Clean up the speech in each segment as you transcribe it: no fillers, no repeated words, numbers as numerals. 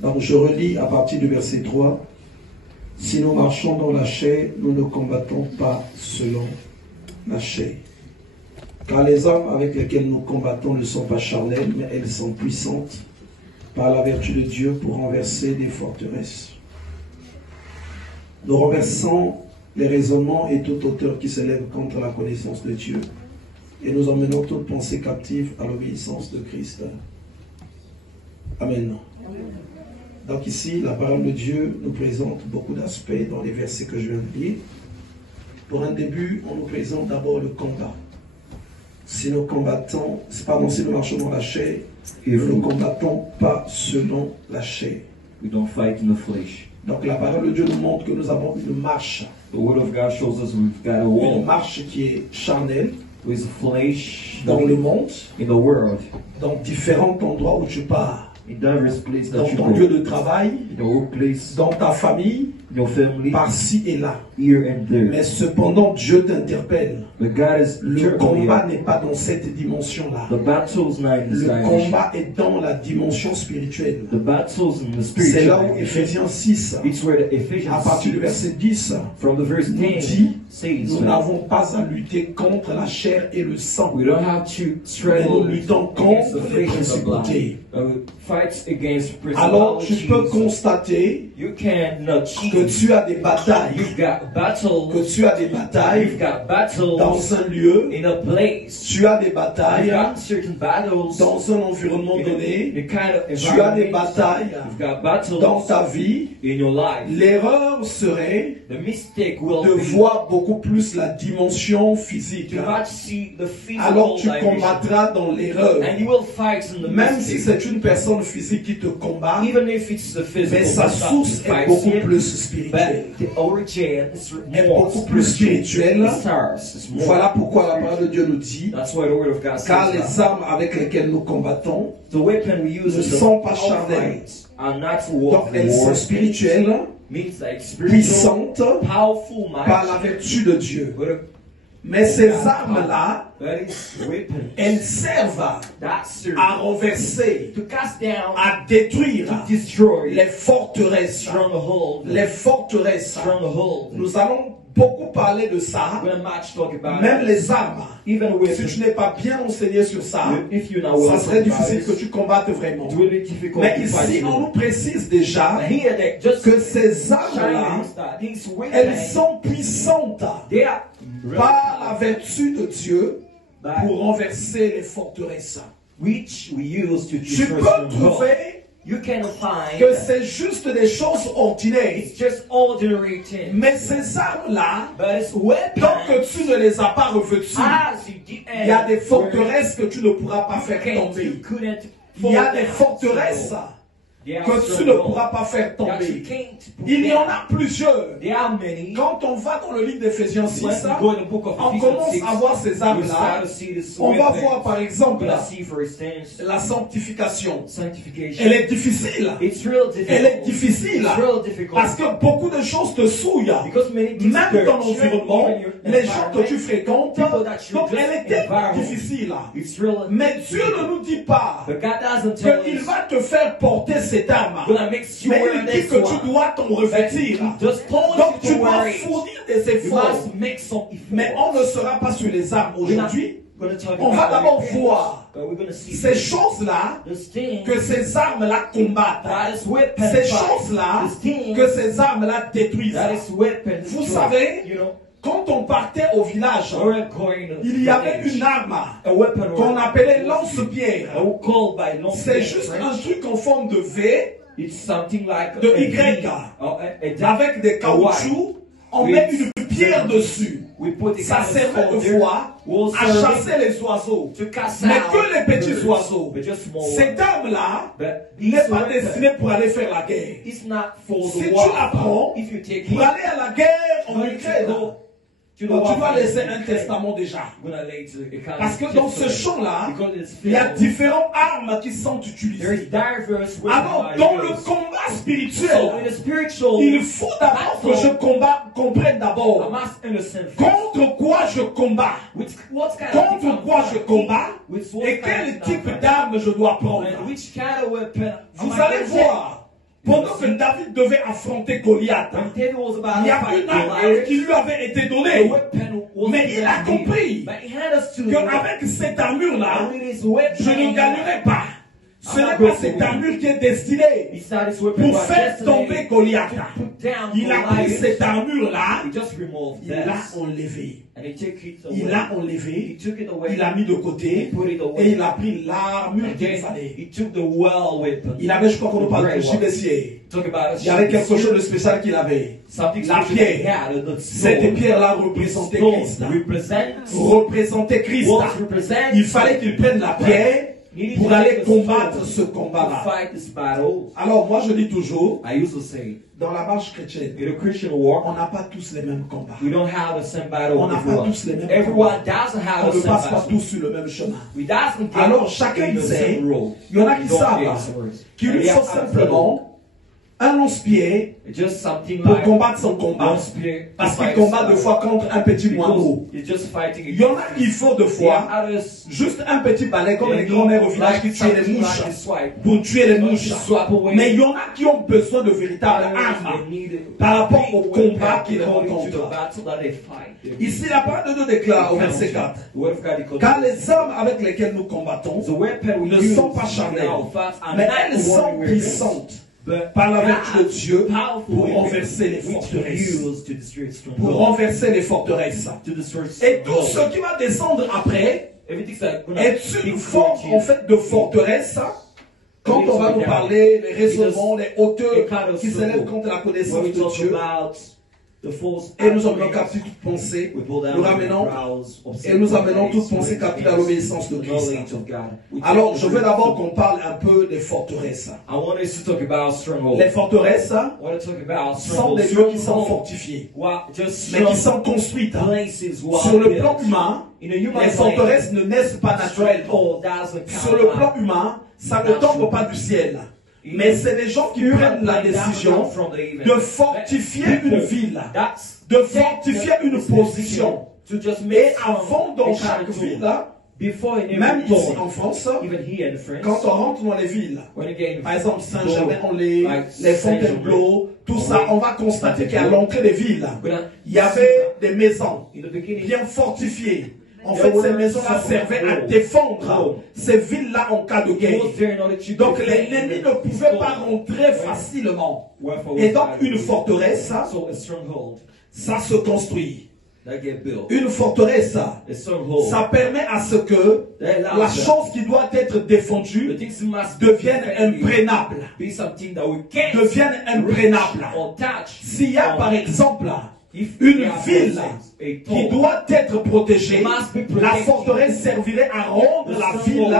Donc je relis à partir du verset 3. Si nous marchons dans la chair, nous ne combattons pas selon la chair. Car les armes avec lesquelles nous combattons ne sont pas charnelles, mais elles sont puissantes par la vertu de Dieu pour renverser des forteresses. Nous renversons les raisonnements et toute hauteur qui s'élève contre la connaissance de Dieu. Et nous emmenons toute pensée captive à l'obéissance de Christ. Amen. Donc ici, la parole de Dieu nous présente beaucoup d'aspects dans les versets que je viens de lire. Pour un début, on nous présente d'abord le combat. Si nous combattons, si nous marchons dans la chair, nous ne combattons pas selon la chair. We don't fight in the flesh. Donc la parole de Dieu nous montre que nous avons une marche. The word of God shows us we've got a Une wall marche qui est charnelle with flesh dans le monde, in the world, dans différents endroits où tu pars. in diverse places Dans that you ton lieu go, de travail, in your workplace, dans ta famille, your family, par-ci et là. here and there. Mais cependant, Dieu t'interpelle. But God is Le eternally combat up. n'est pas dans cette dimension-là. The battle's not in this Le dimension. combat est dans la dimension spirituelle. The battle's in the C'est là spiritual où dimension. Éphésiens 6, It's where the à Ephesians partir du 6, verset 10, from the verse nous 10 dit, says nous that n'avons pas à lutter contre la chair et le sang. we don't have to Mais nous struggle luttons against contre the les flesh and the blood. principautés. Fights against Alors tu peux principalities. constater You cannot que cheat. tu as des batailles. You've got battles. Que tu as des batailles You've got battles dans un lieu. in a place. Tu as des You've batailles got certain battles dans un environnement in donné. the kind of Tu as des environment. batailles You've got battles dans ta vie. in your life. L'erreur serait The mistake will de be voir beaucoup plus la dimension physique. to not see the physical Alors tu dimension. combattras dans l'erreur. And you will fight in the Même si mistake. c'est une personne physique qui te combat, Even if it's the physical mais sa person source who est fights beaucoup you, plus spirituelle. but the origin is Est more beaucoup plus spirituelle. The stars is more. Voilà pourquoi la parole de Dieu nous dit, That's why the word of God car says les that. armes avec lesquelles nous combattons The weapon we use ne in the sont pas charnelles. fight are not Donc elles sont war. spirituelles, Means like spiritual, puissantes powerful par la might. vertu de Dieu. But Mais ces armes-là, that is weapon elles servent that serve à renverser, to cast down, à détruire to destroy les forteresses. stronghold. Les forteresses. Stronghold. Nous allons beaucoup parler de ça. We're not talk about Même it. les armes. Even Si weapons. tu n'es pas bien enseigné sur ça, If you're not well ça serait about difficile it, que tu combattes vraiment. it's really difficult Mais to fight ici, you. on nous précise déjà Here, they just que ces armes-là, shine that these elles weapons, sont puissantes they are par la vertu de Dieu by pour renverser les forteresses. which we use to Tu destroy peux stronghold. trouver You can find que c'est juste des choses ordinaires. it's just ordinary things, Mais ces armes-là, but it's tant que weapons. tu ne les as pas revêtues, As you did, il y a des forteresses que tu ne pourras pas faire you tomber. couldn't Il y a fall des down. forteresses There are que tu ne strongholds pourras pas faire that you tomber. can't put Il y en down. a plusieurs. There are many. Quand on va dans le livre d'Éphésiens 6, When we go in the book of on Ephesians commence 6, à voir ces we armes-là. start to see this On va weapon. voir par exemple We're gonna see, for instance, la sanctification. sanctification. Elle est difficile. It's real difficult. Elle est difficile. It's real difficult. Parce que beaucoup de choses te souillent. Because many things Même dans hurt you, l'environnement, even your les gens que tu environment, fréquentes, people that you donc just elle est tellement environment. difficile. It's real Mais Dieu ne nous dit pas But God doesn't tell qu'il us va te faire porter cette arme. gonna make you Mais wear il dit this que tu one. dois t'en revêtir. Just told Donc you tu to dois wear it. fournir des You efforts. must make some effort. Mais on ne sera pas sur les armes aujourd'hui. We're gonna talk On va about d'abord weapons, voir but we're gonna see ces choses-là this thing que ces armes-là combattent. that is weapon Ces fight. choses-là This thing que ces armes-là détruisent. that is weapon Vous fight. savez, You know, quand on partait au village, we're going to il y avait une arme a weapon qu'on appelait lance-pierre. called by long C'est juste un truc en forme de V, It's something like de a Y, V, avec des caoutchoucs. On met une pierre dessus. We put a Ça kind of servait de soldier fois will à serve chasser les oiseaux. to cast Mais out que les petits birds, oiseaux. but just small Cette ones. arme-là But n'est this pas weapon destinée pour aller faire la guerre. is not for Si the tu war. la prends If you take pour it, aller à la guerre en going to Ukraine, go to the donc tu war dois laisser field, un testament déjà. I'm gonna lay to a kind Parce of que dans ce testament, champ-là, because it's il y a filled. différentes armes qui sont There's utilisées. diverse weapons Alors, that dans are le used. combat So in spirituel, the spiritual, il faut d'abord que je comprenne I d'abord must understand first. contre quoi je combats, With what kind of contre quoi je combats with what et kind quel of type weapon, d'arme je dois prendre. and which kind of weapon am Vous I allez gonna take? voir lorsque David devait affronter Goliath, When David was about il y to a fight une arme Goliath, qui lui avait été the donnée. weapon was Mais il a given compris him. But he had us to qu'avec cette armure-là, with his weapon, je ne gagnerai pas. Ce n'est pas cette armure qui est destinée beside his weapon, pour was faire destiny tomber Goliath. to put down Il a pris Goliath. cette armure-là, He just removed il l'a this, enlevée. and he took it Il away. l'a He enlevée, took it away. il l'a mis de côté He put it away. et il a pris l'armure And qu'il then fallait. he took the well weapon. Il avait, je crois qu'on nous parle de gibecier. Talk about Il y avait quelque chose de spécial qu'il avait. something La special pierre. he had, the Cette sword. pierre-là représentait Christ. Représentait Christ. Was represent Il fallait qu'il prenne la pierre pour aller combattre ce to combat-là. fight this battle. Alors moi je dis toujours, I used to say, dans la marche chrétienne, in a Christian war, on n'a pas tous les mêmes combats. we don't have the same battle. On n'a pas everyone. tous les mêmes Everyone combats. doesn't have On the ne same passe pas battle. tous sur le même chemin. We doesn't get Alors chacun in the sait, same road. il y en a qui We don't savent get the words. qu'il And lui we faut have simplement un lance-pied It's just something pour like combattre son combat. one spear to Parce qu'il fight combat his deux fois contre un petit moineau. because he's just fighting Il y en a qui faut deux fois others juste un petit balai comme les grands-mères au village qui tuent les mouches pour tuer les mouches. Mais il y en a qui ont besoin de véritables armes par rapport au combat qu'ils rencontrent. Ici, la parole de Dieu déclare au verset 4. Car les armes avec lesquelles nous combattons ne sont pas charnelles, mais elles sont puissantes par la vertu de Dieu pour renverser les forteresses. Pour renverser les forteresses. Et tout ce qui va descendre après est une forme en fait de forteresse. Quand on va nous parler des raisonnements, les hauteurs qui s'élèvent contre la connaissance de Dieu, et nous amenons captive toute pensée, nous ramenons et nous amenons toute pensée captive à l'obéissance de Christ. Alors, je veux d'abord qu'on parle un peu des forteresses. Les forteresses sont des lieux qui sont fortifiés, mais qui sont construites. Sur le plan humain, les forteresses ne naissent pas naturellement. Sur le plan humain, ça ne tombe pas du ciel. Mais c'est des gens qui prennent la décision de fortifier une ville, de fortifier une position. Et avant, dans chaque ville, même ici en France, quand on rentre dans les villes, par exemple Saint-Germain-en-Laye, les Fontainebleau, tout ça, on va constater qu'à l'entrée des villes, il y avait des maisons bien fortifiées. En fait, ces maisons-là servaient à défendre ces villes-là en cas de guerre. Donc l'ennemi ne pouvait pas rentrer facilement. Et donc une forteresse, ça se construit. Une forteresse, ça permet à ce que la chose qui doit être défendue devienne imprégnable. Devienne imprégnable. S'il y a par exemple une ville qui doit être protégée, la forteresse servirait à rendre la ville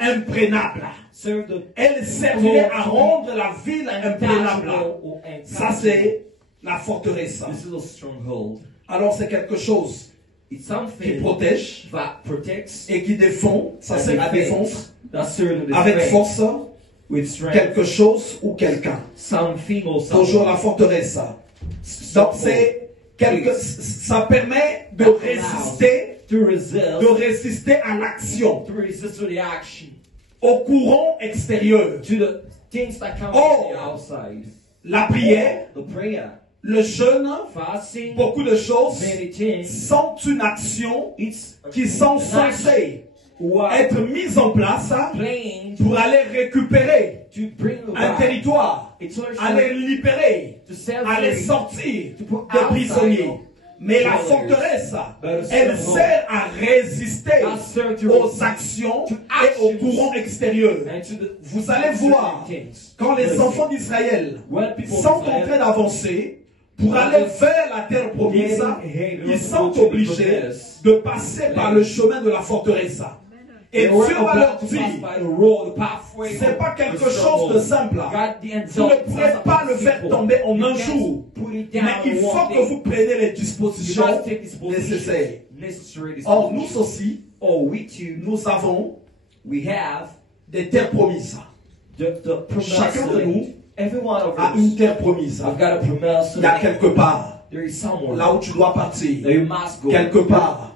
imprégnable. Elle servirait à rendre la ville imprégnable. Ça, c'est la forteresse. Alors, c'est quelque chose qui protège et qui défend. Ça sert à défendre avec force quelque chose ou quelqu'un. Toujours la forteresse. Donc ça permet de résister à l'action, au courant extérieur. Or, la prière, le jeûne, beaucoup de choses sont une action qui sont censées être mises en place pour aller récupérer un territoire, aller libérer, aller sortir des prisonniers. Mais la forteresse, elle sert à résister aux actions et aux courants extérieurs. Vous allez voir, quand les enfants d'Israël sont en train d'avancer pour aller vers la terre promise, ils sont obligés de passer par le chemin de la forteresse. Et Dieu va leur dire, ce n'est pas quelque chose de simple. Vous ne pourrez pas le faire tomber en un jour. Mais il faut que vous preniez les dispositions nécessaires. Or, nous aussi, nous avons des terres promises. Chacun de nous a une terre promise. Il y a quelque part, là où tu dois partir, quelque part,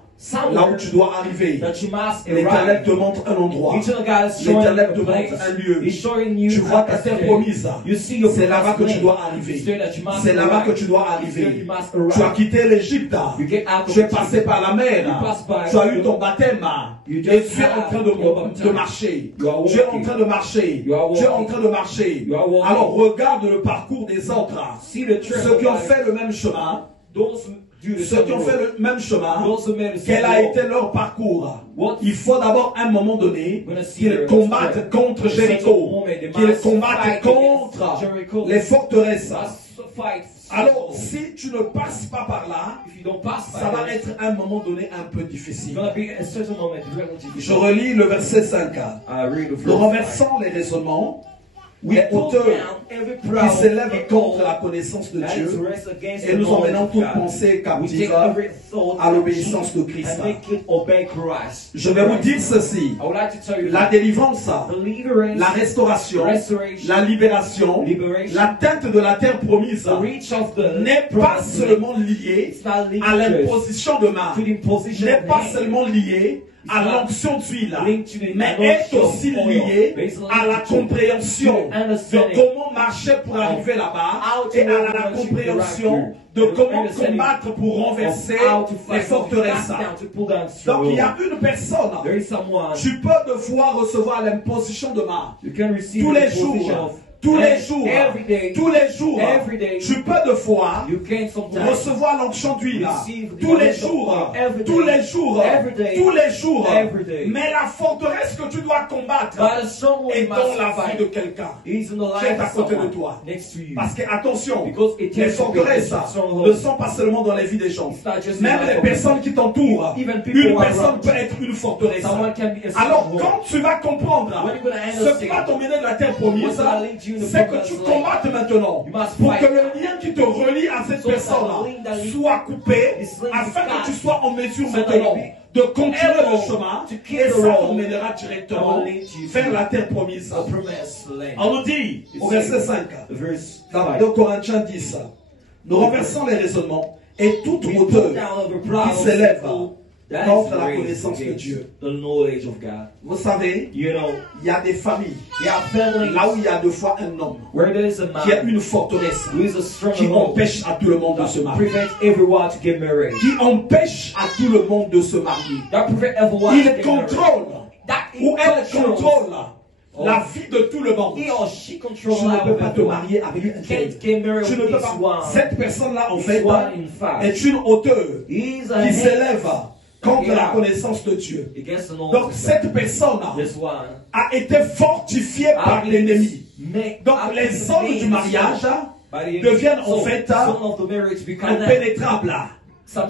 là où tu dois arriver. that you must L'Éternel arrive. te montre un endroit. Eternal God is showing L'Éternel you te a montre place. un lieu. He's showing you Tu vois a ta terre place. promise. You see your C'est là-bas que tu promised dois land. arriver. It's there that you must C'est là-bas que arrive. tu dois It's there arriver. you must Tu as arrive. quitté l'Égypte. You get out of Tu es Egypt. passé par la mer. You pass by. Tu as eu ton baptême. You Et just tu es en have train your baptism. de marcher. You are Tu es en walking. train de marcher. You are Tu es en walking. train de marcher. You are walking. Alors regarde le parcours des autres. See the trip Ceux qui ont of fait le même chemin. those who do the Ceux qui ont same fait road. le même chemin. Those who made the Quel same a road. été leur parcours? What- Il faut d'abord à un moment donné When I see qu'ils their combattent strength. contre At such a Jéricho, moment, they qu'ils must combattent fight contre against Jericho. les forteresses. Must fight. Alors, si tu ne passes pas par là, If you don't pass by ça va it, être à un moment donné un peu it's difficile. gonna be a certain moment really Je difficult. relis le verset 5. Read the Nous verse 5. renversons les raisonnements, We les pull hauteurs down every qui proud s'élèvent contre la thought connaissance de that is Dieu raised against et the nous knowledge emmenons of toute God. pensée We take captive every thought à l'obéissance de and Christ. make it obey Christ. Je vais vous dire ceci, I would like to tell you la that délivrance, the deliverance, la restauration, restoration, la libération, liberation, l'atteinte de la terre promise the reach of the n'est pas promised land, seulement liée it's not linked à l'imposition de main, to the imposition n'est of pas hand. seulement liée à It's not l'onction d'huile, linked to the mais anointing est of aussi oil, liée but it's à la linked to compréhension the de understanding comment marcher pour arriver là-bas how to et à la walk into compréhension miracle, de and comment understanding combattre pour renverser of how to les fight, forteresses. knock down, to pull down Donc il y a strongholds. une personne, There is someone tu peux de fois recevoir l'imposition de main. you can receive Tous the les position jours, of tous les every jours, day, tous les jours, every day, tu peux de fois you can sometimes recevoir l'onction d'huile. receive the Tous les anointing of jours, oil every tous day, les jours, every day, tous les jours. every day. Mais la forteresse que tu dois combattre But the stronghold est you dans must la vie fight de quelqu'un. is in the Qui est life à of côté de someone toi. next to you. Parce que, attention, Because it les takes forteresses a stronghold. ne sont pas seulement dans les vies des gens. It's not just Même in the les life of personnes qui t'entourent, Even people une who are personne around. peut être une forteresse. Someone can be a Alors, stronghold. quand tu vas comprendre When you're gonna handle ce qui sin, va t'emmener de la terre promise, what's gonna lead you in the c'est que promised tu land. combattes maintenant You must pour fight. que le lien qui te relie à cette So that personne link that leads- soit coupé is linked afin to que tu God. sois en mesure So that maintenant you de continuer able le chemin to keep et the ça road t'emmènera directement that will lead you vers to la terre promise. the promised land. On nous dit au verset 5, Verse dans 5. 2 Corinthiens 10, nous renversons les raisonnements et toute We hauteur pull down every proud qui s'élève obstacle that contre is la raised connaissance de against Dieu. the knowledge of God. Vous savez, You know, il y a des familles, there are families là où il y a deux fois un homme where there is a qui a man une forteresse who is a qui stronghold empêche à tout le monde de se that marier. prevents everyone to get married. Qui empêche à tout le monde de se marier. That prevents everyone to Il get married. contrôle That ou elle controls. contrôle la vie de tout le monde. He or she controls Tu ne peux how pas te everyone. marier avec un You tel. can't get married Tu ne with peux this pas. one. Cette personne-là, en This fait, one, in fact, est une hauteur is a qui head s'élève contre la Yeah. connaissance de Dieu. against the knowledge Donc of God. cette personne This one a été fortifiée par l'ennemi. Donc les hommes du mariage deviennent en fait impénétrables.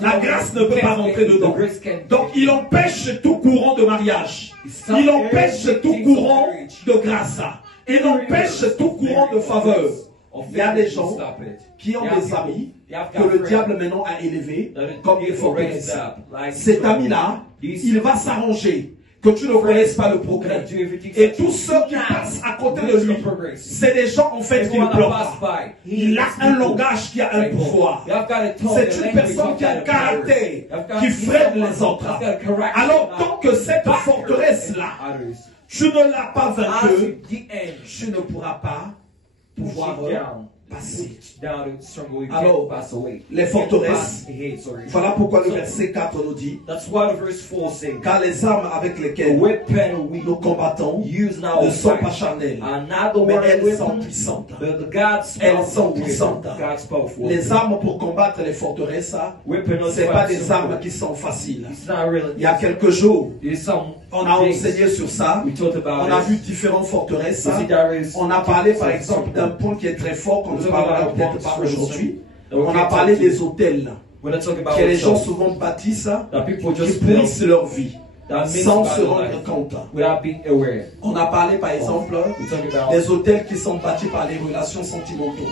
La grâce ne peut pas rentrer dedans. Donc il empêche tout courant de mariage. Il empêche tout courant de grâce. Il empêche tout courant de faveur. Il y a des gens qui ont des amis que le diable maintenant a élevés comme des forteresses. Cet ami-là, il va s'arranger que tu ne connaisses pas le progrès. Et tous ceux qui passent à côté de lui, c'est des gens en fait qui ne pleurent pas. Il a un langage qui a un pouvoir. C'est une personne qui a un caractère qui freine les autres. Alors tant que cette forteresse-là, tu ne l'as pas vaincue, tu ne pourras pas pouvoir passer. Alors, les forteresses, voilà pourquoi le verset 4 nous dit, car les armes avec lesquelles nous combattons ne sont pas charnelles, mais elles sont puissantes. Elles sont puissantes. Les armes pour combattre les forteresses, ce n'est pas des armes qui sont faciles. Il y a quelques jours, on a enseigné sur ça. On a vu différentes forteresses. On a parlé par exemple d'un point qui est très fort qu'on ne parlera peut-être pas aujourd'hui. On a parlé des hôtels que les gens souvent bâtissent qui pourrissent leur vie sans se rendre compte. On a parlé par exemple des hôtels qui sont bâtis par les relations sentimentales.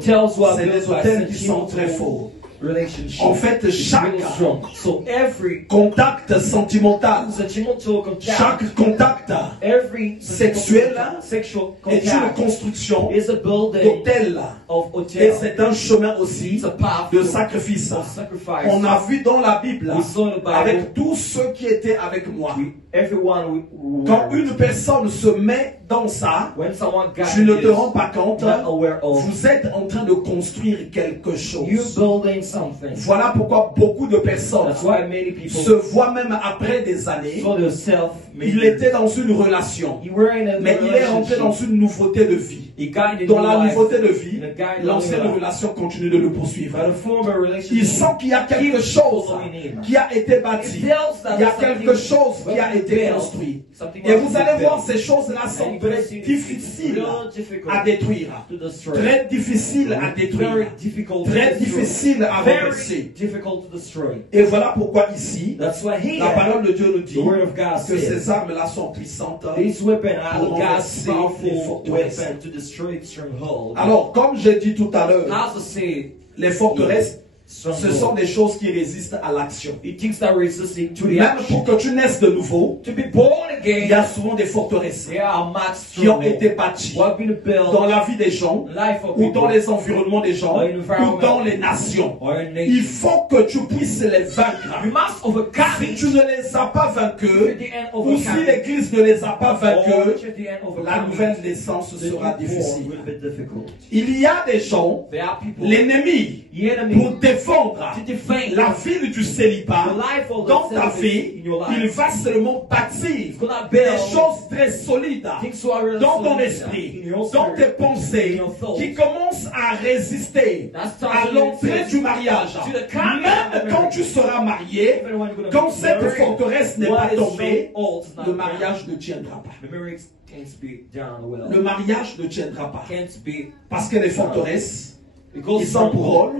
C'est des hôtels qui sont très forts. relationship En fait, is chaque really strong. So every contact sentimental, sentimental contact, chaque contact every sexuel sexual est une contact construction is a building d'hôtel. of Et hotel. c'est un chemin aussi It's a path de sacrifice. of sacrifice. On a vu dans la Bible, We saw in the Bible, avec tous ceux qui étaient avec moi, everyone quand une personne se met dans ça, when someone got tu ne te this, rends pas compte, not aware of, vous êtes en train de construire quelque you're chose. building something. Voilà pourquoi beaucoup de personnes That's why many people se voient même après des années, saw themselves. il était dans une relation, You were in a mais il est rentré dans relationship. une nouveauté de vie. He got into Dans la life, nouveauté de vie, in a guy in l'ancienne life. relation continue de le poursuivre. But a former relationship, Il sent qu'il y a quelque chose qui a été bâti. Il y a quelque chose qui a été construit. Et vous allez voir, ces choses-là sont très difficiles à détruire. Très difficiles à détruire. Très difficiles à renverser. Et voilà pourquoi ici, la parole de Dieu nous dit que ces armes-là sont puissantes. These weapons are pour God's renverser les powerful forteresses. weapon to destroy strongholds. Alors, comme j'ai dit tout à l'heure, As I say, les forteresses, ce stronghold. sont des choses qui résistent à l'action. It things that resist to the Même action. pour que tu naisses de nouveau, To be born il y again, a souvent des forteresses there are much qui ont strongholds. été bâties What been built dans la vie des gens, life of ou dans people, les environnements des gens, or ou environment, dans les nations. or in Il nature. faut que tu puisses les vaincre. You must overcome Si it. tu ne les as pas To vaincus, the end ou si overcome it. l'Église ne les a pas Or vaincus, to the end la overcome nouvelle it. naissance The sera newborn difficile. will be difficult. Il y a des gens, There are people, l'ennemi, the enemy, pour défendre to defend la vie du célibat the life of dans the ta celibacy vie, in your life. il va seulement bâtir It's gonna des build choses très solides things so are really dans ton solid esprit, in your dans tes spirit, pensées, in your thoughts. qui commencent à résister That à starts l'entrée to du mariage. to the coming of Même the quand marriage. tu seras marié, Even when you're gonna quand be cette married, forteresse n'est what pas is tombée, so old is not le there. mariage ne tiendra pas. The marriage can't be done well. Le mariage ne tiendra pas. Can't be Parce que les forteresses, because ils ont pour rôle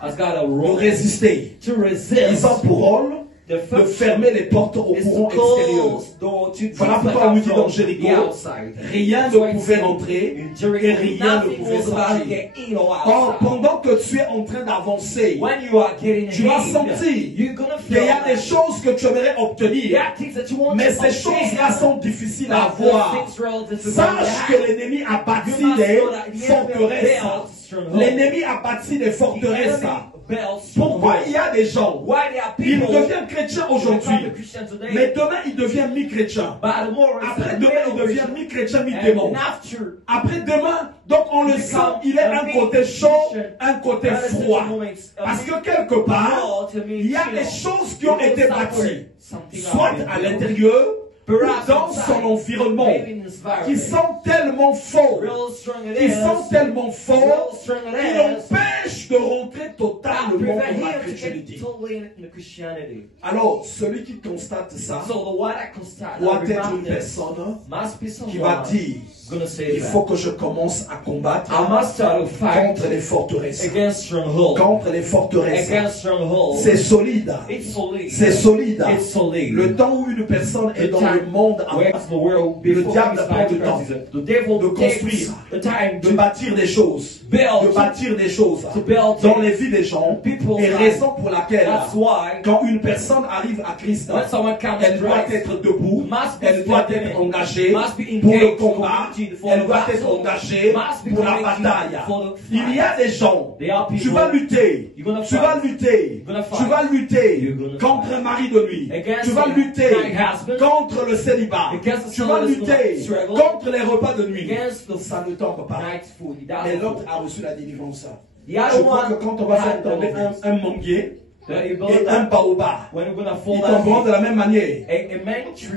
has got a de role résister. to Ils resist ont pour rôle the de function fermer les portes au is to courant extérieur. close door to Voilà things that pourquoi on come nous dit dans from Jéricho, the outside. rien That's ne why pouvait it's entrer in et Jericho, rien ne nothing pouvait was about to sortir. get in or Or, outside. pendant que tu es en train d'avancer, When you are getting tu vas ahead, sentir you're gonna qu'il feel y a des that choses que tu aimerais there obtenir, are things that you want mais to ces obtain, choses-là sont difficiles à but avoir. those things relative to Sache que that. l'ennemi a You bâti must des know that the enemy forteresses. built strongholds. L'ennemi a bâti des The forteresses. enemy built Pourquoi strongholds. il y a des gens, Why there are ils people deviennent chrétiens who become aujourd'hui, a Christian today, mais demain ils deviennent mi-chrétiens. but tomorrow it's Après a demain real ils deviennent Christian. mi-chrétiens, mi-démons. And after Après demain, donc on le sent, il est un côté chaud, un côté froid. Parce que quelque part, il y a des choses qui ont été bâties, soit à l'intérieur, ou dans son environnement, qui sont tellement forts, qui sont tellement forts, qui l'empêchent de rentrer totalement dans la chrétienté. Alors, celui qui constate ça doit être une personne qui va dire, il faut que je commence à combattre contre les forteresses. Contre les forteresses. C'est solide. C'est solide. Le temps où une personne est dans le monde, le diable prend du temps de construire, de bâtir des choses, dans les vies des gens. Et raison pour laquelle, quand une personne arrive à Christ, elle doit être debout, elle doit être engagée pour le combat, elle doit être engagée pour la bataille. Il y a des gens, tu vas lutter, tu vas lutter, tu vas lutter contre un mari de nuit, tu vas lutter contre le célibat, tu vas lutter contre les repas de nuit. Ça ne tombe pas. Mais l'autre a reçu la délivrance. Je crois que quand on va faire tomber un manguier et un baobab, ils tomberont de la même manière.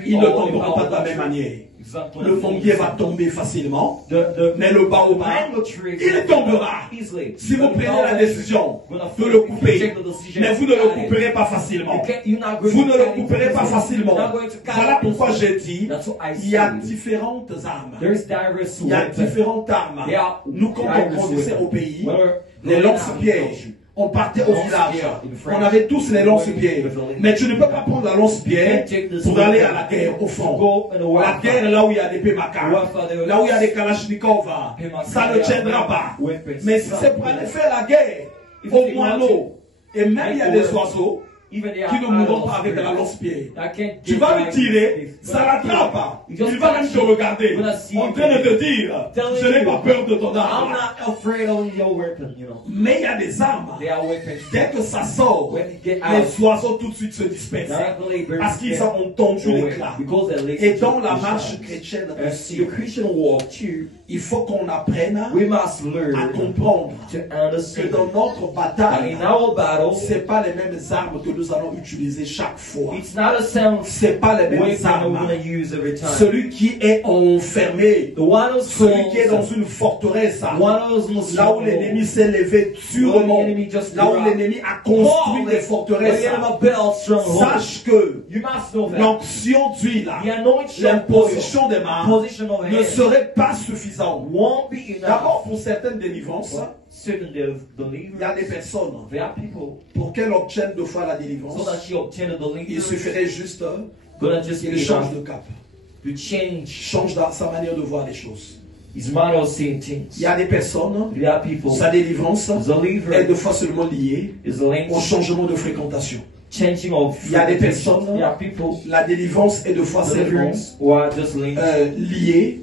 Ils ne tomberont pas de la même manière. Le manguier va tomber facilement, mais le baobab, il tombera. Si vous prenez la décision de le couper, mais vous ne le couperez pas facilement. Vous ne le couperez pas facilement. Voilà pourquoi j'ai dit, il y a différentes armes. Il y a différentes armes. Nous, quand on grandissait au pays, les lance-pièges, on partait au village. On avait tous les lance-pieds. Mais tu ne peux pas prendre la lance-pied pour aller à la guerre, au front. La guerre, là où il y a des Pemaka, là où il y a des Kalachnikov, ça ne tiendra pas. Mais si c'est pour aller faire la guerre au moineau Et même il y a des oiseaux even they are qui ne mourront animals pas avec la spirits lance-pied. that can't Tu get vas lui by tirer, with this. ça l'attrape. You Il just va même touch te it. regarder, You're gonna see en it. train de te dire, Telling je n'ai you, pas peur de ton I'm arme. not afraid of your weapon, you know. Mais il y a des armes. They are weapons. Dès que ça sort, When you get out, les oiseaux tout de suite se dispersent. directly Parce qu'ils ont entendu l'éclat. because they listen Et to dans la the marche sound. chrétienne And aussi, the Christian walk too, il faut qu'on apprenne we must à learn comprendre to que understand dans notre that bataille, in our battle, ce n'est pas les mêmes armes que nous allons utiliser chaque fois. it's not a sound Ce n'est pas les mêmes weapon we're armes. going to use every time. Celui qui est enfermé, The one who's celui qui est dans une forteresse, one who's là où l'ennemi s'est levé durement, là où l'ennemi a construit des forteresses, sache que you must know that l'onction d'huile, the anointing l'imposition des mains position of ne hand serait pas suffisante. won't be D'abord, enough. pour certaines délivrances, Certain il y a believers, des personnes, there are people, pour qu'elles obtiennent deux fois la so délivrance, that you obtain the il deliverance, suffirait juste gonna just qu'il be change enough de cap, to change change sa manière de voir les choses. his manner of seeing things. Il y a des personnes, There are people, sa délivrance the est believer deux fois seulement liée is linked au changement de fréquentation. changing of Il y a des personnes, there are people, la délivrance est deux fois seulement deliverance, who are just linked liée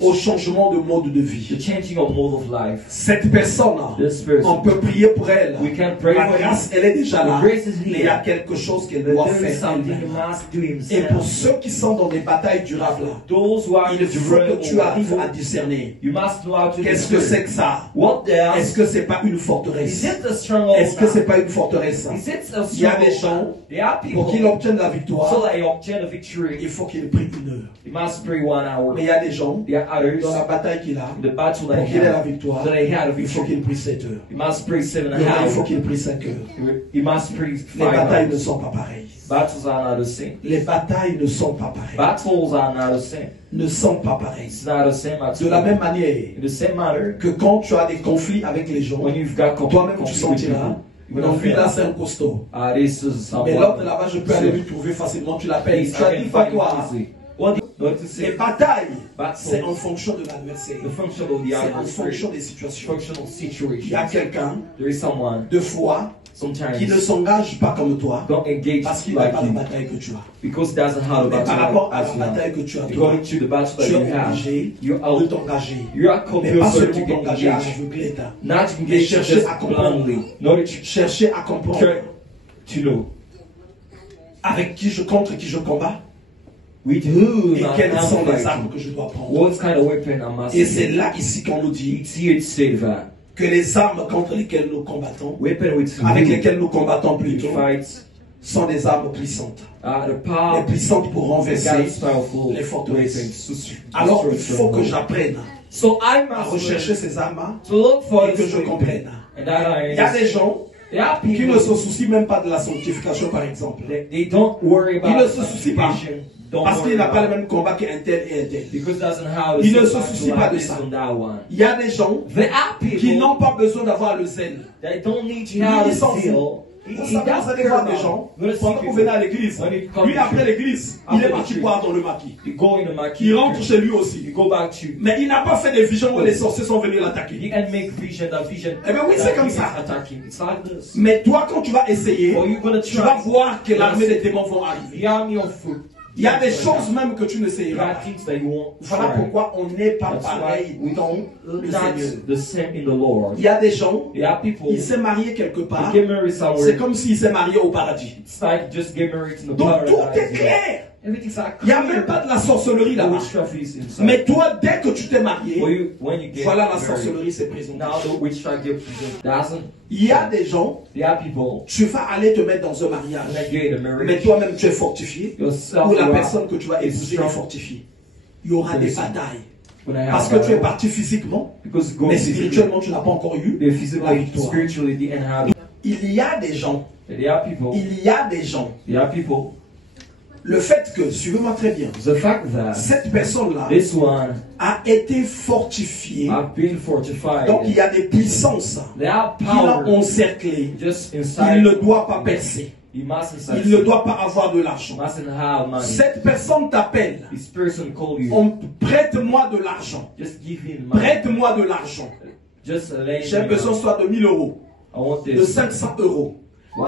au changement de mode de the vie. changing of mode of life. Cette personne, This on person, peut prier pour elle. we can pray La for grâce, elle est déjà là. The grace is Mais here. il y a quelque chose qu'elle but doit there is faire something he elle-même. must do Et pour himself. ceux qui sont dans des batailles durables, Those who are il faut que tu arrives à discerner. you must know how to Qu'est-ce que c'est que ça? What there Est-ce que c'est pas une is forteresse? it a stronghold? Est-ce que c'est pas une forteresse? Is it a Il y a des stronghold? gens, There are pour qu'ils people obtiennent la so victoire, that they obtain a il victory. faut qu'ils prient 1 heure. You must pray 1 hour. Mais il y a des gens, There are others dans la bataille qu'il a, the battle pour that qu'il ait la have, victoire, so they had a il faut victory. qu'il prie 7 heures. You must pray 7 Il y en a, il and a faut half. qu'il prie 5 heures. You must pray Les 5 batailles ne hours. sont pas pareilles. Battles are not the same. Les batailles ne sont pas pareilles. Battles are not the same. Ne sont pas pareilles. It's not the same at De la all. même manière In the same manner, que quand tu as des conflits avec les gens, when you've got toi-même tu conflict with sentiras, people, you're non, gonna lui là feel, c'est un costaud. this is Mais l'autre someone. là-bas, je peux aller lui trouver facilement, tu l'appelles. He's Tu as I dit can pas find quoi? it easily. What do you Les say? batailles, Battles. c'est en fonction de l'adversaire. The function of the C'est en adversary. fonction des situations. Functional Il y a situation. quelqu'un, There is someone de foi, sometimes qui ne s'engage pas comme toi, don't engage parce qu'il n'a like pas la you bataille que tu as. because he doesn't have a Mais par rapport à battle la as well. bataille que tu as, toi, According to the battle that tu you es have, obligé you're de out. t'engager. You are Mais pas compelled to seulement get t'engager à engaged. l'aveuglette. Not to engage chercher just à comprendre. blindly. Not to Chercher à comprendre try to know avec qui je contre qui je combats with who et I'm quelles sont les fighting. armes que je dois prendre. What kind of weapon I must Et c'est use. là ici qu'on nous dit It's here to say that que les armes contre lesquelles nous combattons, weapon with avec who lesquelles nous combattons we plutôt, fight sont des armes puissantes. are the Les power puissantes pour renverser. God's powerful les forteresses. weapons. Alors il faut que j'apprenne So I à must rechercher ces armes to look for et que this je weapon. comprenne. And that Il y a I des gens there are qui people ne se soucient même pas de la sanctification, par exemple. they don't worry about Il ne se soucie pas. sanctification. Don't Parce worry qu'il n'a pas le about même combat qu'un tel et un tel. because doesn't have Il ne the se same soucie battle pas de like this ça. on that one. Il y a des gens There are qui people n'ont pas besoin d'avoir le zèle. that don't need to Lui, have il a s'en fout. zeal. Vous savez, vous allez voir des gens, pendant que vous venez à l'église, lui après l'église, il est parti boire dans le maquis. You go in the market. Il rentre chez lui aussi. You go back to. Mais il n'a pas fait des visions où les sorciers sont venus You l'attaquer. can make vision that vision. Eh bien oui, c'est comme ça. Attacking. It's like this. Mais toi, quand tu vas essayer, Or you're gonna tu vas try. voir que l'armée des démons vont arriver. The army of food. Il y a des choses même que tu ne There sais are pas. things that you won't Voilà try. pourquoi on n'est pas That's pareil why we dans don't le not Seigneur. the same in the Lord. Il y a des gens, There are people il s'est marié quelque part, who get married c'est somewhere. comme s'il s'est marié au paradis. It's like just get married in the Donc tout est paradise. clair. Everything's like Il n'y a même pas de la sorcellerie The là-bas. witchcraft is inside. Mais toi, dès que tu t'es marié, When you get voilà la married, sorcellerie s'est présentée. now the witchcraft get presented. Doesn't. Il y a des gens, There are people tu vas aller te mettre dans un that mariage, get a mais marriage. toi-même tu es fortifié, Yourself ou la you are personne que tu vas épouser est fortifiée. Il y aura des batailles. when I Parce have que tu es battle. parti physiquement, Because mais going physically, spirituellement tu n'as pas encore eu they la physically, victoire. spiritually didn't have. Il y a des gens, There are people. il y a des gens. There are people. Le fait que, suivez-moi très bien, The fact that cette personne-là this one a été fortifiée. have been fortified. Donc il y a des puissances There are qui l'ont power encerclé. just Il inside. ne doit pas percer. He mustn't Il succeed. ne doit pas avoir de l'argent. Mustn't have money. Cette personne t'appelle. This person call you. Prête-moi de l'argent. Just give him money. Prête-moi de l'argent. Just lay J'ai me besoin down. soit de 1000 euros, I want de this. 500 euros.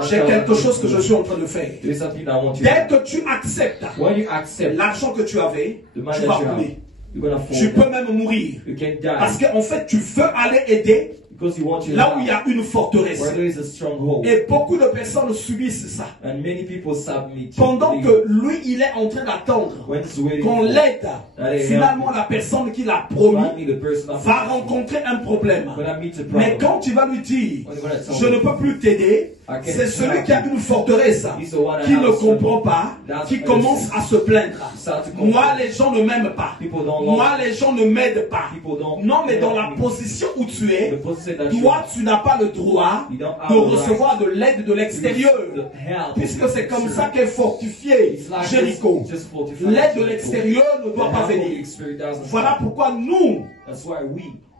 J'ai quelque chose que je suis en train de faire. There's something I want you Dès to do. que tu acceptes When you accept l'argent que tu avais, the money tu vas that you have, couler. you're gonna fall Tu peux down. même mourir. You can Parce die qu'en fait, tu veux aller aider because you want to là où il y help a une forteresse. where there is a stronghold. Et beaucoup de personnes subissent ça. And many people submit Pendant to que lui, il est en train d'attendre when it's waiting qu'on for l'aide, Allez, finalement, la personne qui l'a promis finally the person that va rencontrer un problème. when I meet a Mais problem, quand tu vas lui dire, when you're gonna tell je him, ne peux plus t'aider, I can't c'est celui help qui a you. une forteresse, He's the one that qui has ne a comprend stronghold. pas, That's qui the commence person. à se plaindre. Start to Moi, complain. les gens ne m'aiment pas. People don't love Moi, me. les gens ne m'aident pas. People don't Non, mais dans la help me. position où tu The es, position that you toi, tu n'as pas le droit You don't have de the right recevoir de l'aide de l'extérieur. the help Puisque of c'est comme the ça qu'est fortifié It's like Jéricho. just fortified L'aide de Jericho. l'extérieur ne doit The pas help of the venir. Spirit doesn't Voilà come. pourquoi nous, That's why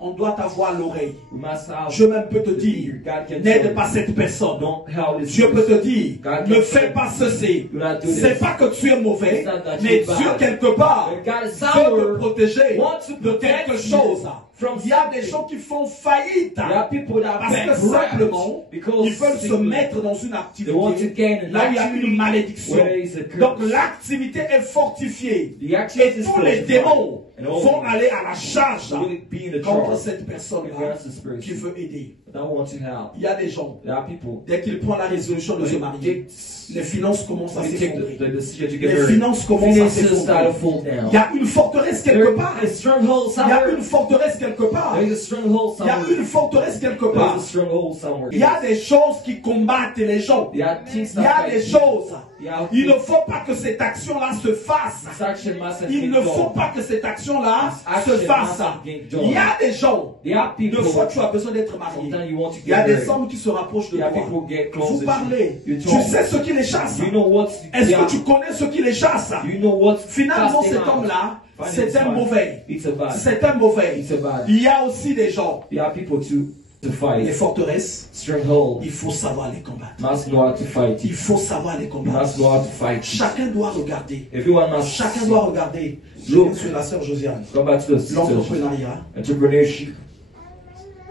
on doit avoir l'oreille. we must have Je même peux te the dire, ear. God can tell n'aide you, pas cette personne. don't help this Dieu peut person. te dire, God ne can fais tell pas ceci. Do not do C'est this. pas que tu es mauvais, It's not that mais you're Dieu bad. quelque part But God is veut te sour, protéger wants to de protect quelque you chose. from Il y a des something. gens qui font faillite There are people that parce que bankrupt simplement because ils veulent se simply mettre dans une they want to activité gain an là où il y a activity une malédiction. where there is a curse. Donc l'activité est fortifiée. The activity Et is tous les fortified. démons And all vont demons aller à la charge will be in the contre charge cette personne-là against this person qui veut aider. that want to help. Il y a des gens, There are people dès qu'ils prennent la résolution de se marier, les finances commencent à when you take s'effondrer. the decision to get Les married, finances commencent à finances start to s'effondrer. fall down. Il y a une forteresse quelque There part. is a stronghold Il y a somewhere. une forteresse quelque part. There is a stronghold Il y a somewhere. une forteresse quelque There is part. a stronghold somewhere. Il y a des choses qui combattent les gens. There are things Il y that a des fight choses. Yeah. Il ne faut pas que cette action-là se fasse. This action must have Il been ne faut done. pas que cette action-là This action se fasse. must have been done. Il y a des gens. There are Une people. fois tu as besoin d'être marié. Sometimes you want to Il y a get des married. hommes qui se rapprochent de There are people toi. get close Vous to parlez. you. Tu You talk. sais ce qui les chasse. You know what? Est-ce Yeah. que tu connais ce qui les chasse? You know what? Finalement, Cast cet them out. homme-là, Find c'est it un fine. mauvais. It's a bad. C'est un mauvais. It's a bad. Il y a aussi des gens. There are people to Les fight. forteresses, Stronghold. il faut savoir les combattre. Must know how to fight Il it. faut savoir les combattre. Must know how to fight it. Chacun doit regarder. Everyone must Chacun doit regarder. Je Look. viens sur la sœur Josiane. Come back to the situation. L'entrepreneuriat, Entrepreneurship.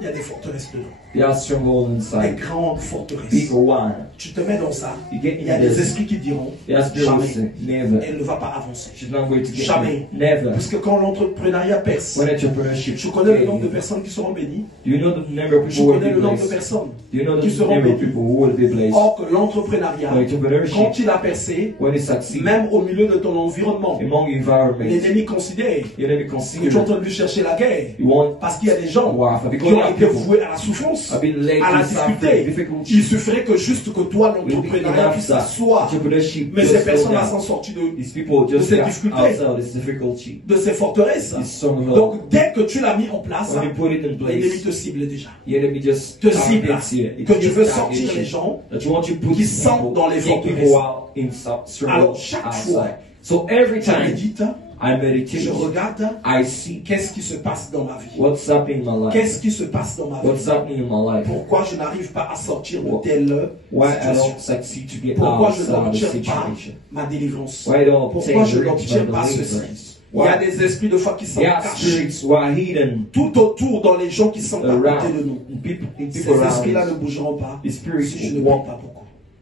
il y a des forteresses dedans. There are strongholds Des inside. grandes forteresses. Big or one. Tu te mets dans ça. You get Il y a in des this. esprits qui diront There are spirits jamais. say, never. Elle ne va pas avancer. She's not going to get Jamais. there. Never. Parce que quand l'entrepreneuriat perce, When entrepreneurship. je connais le nombre de Do personnes qui seront bénies. you know the number of Je people who will connais be le nombre de blessed? personnes. Do you know qui the seront number of bénis. people who will be blessed? Or que l'entrepreneuriat, Entrepreneurship. quand il a percé, When it succeeds. même au milieu de ton environnement, Among your environment. l'ennemi considère You never que consider. tu es en train de lui chercher la guerre. You want Parce qu'il y a des gens Wow, qui because ont there are été people voués à la souffrance, have been laid à la to suffer difficulté. difficulty. Il suffirait que juste que toi, Will be l'entrepreneuriat, enough puisse that s'asseoir. entrepreneurship Mais just ces personnes-là slow sont down. sorties de These people just ces got difficultés. outside this difficulty. ces forteresses. This stronghold. Donc, dès que tu l'as mis en place, When you put it in l'ennemi place, te cible déjà. the enemy just Te cible. targets you. It Que tu just veux targets sortir you. les gens That you want to put qui people, sont dans les take forteresses. people out in stronghold Alors, chaque fois, outside. So every je time médite, I meditate, je regarde I see qu'est-ce qui se passe dans ma vie. what's happening in my life. Qu'est-ce qui se passe dans ma What's vie. happening in my life. Pourquoi je n'arrive pas à sortir de telle Why I situation. don't succeed to get Pourquoi out je of the n'obtiens pas situation. ma délivrance. Why I don't Pourquoi je obtain n'obtiens the pas ceci. deliverance. Il y a Why? des esprits de foi qui sont There are cachés spirits who are hidden tout autour dans les gens qui sont à côté de nous. around. People Ces around esprits-là ne us. bougeront pas The spirits si je ne who prie won't pas beaucoup.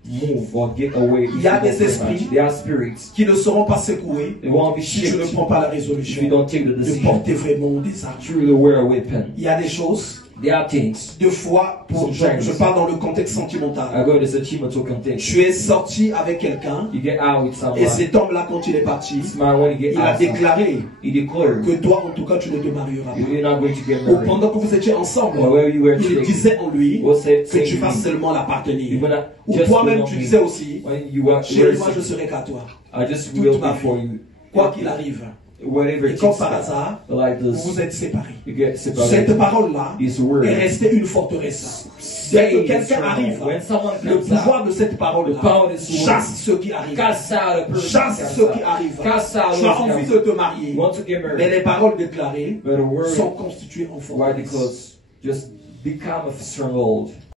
move or get away. Il y a if you des don't esprits pray much. There are spirits. Qui ne seront pas secoués They won't be si tu ne shaken prends pas la if résolution you don't take the de decision. porter vraiment des armes. Truly wear a weapon. Il y a des choses, There are things. deux fois, je parle dans le contexte sentimental. I go to the sentimental context. Tu es sorti avec quelqu'un You get out with et someone. cet homme-là, quand il est parti, This man, when you get il a out, déclaré he declared que toi, en tout cas, tu ne te marieras pas. you're not going to get Ou married. pendant que vous étiez ensemble, Or where you were il together. disait en lui What said que tu to vas me, seulement you're l'appartenir. gonna Ou just toi-même, belong tu me. disais aussi, When you were chérie, moi, je serai qu'à toi. I just toute will ma be for you. Quoi qu'il arrive. Whatever Et it comme is, par hasard, like vous this, vous êtes séparés. you get Cette separated. parole-là This word. est restée une forteresse. Dès que quelqu'un arrive, When someone le comes pouvoir out, de cette the parole-là power of this word chasse ceux qui arrivent. cast out a person. Chasse ceux qui arrivent. Cast out Tu as those envie guys de te who marier, want to get mais married. les paroles déclarées But the word sont constituées en why forteresse. because just become a stronghold.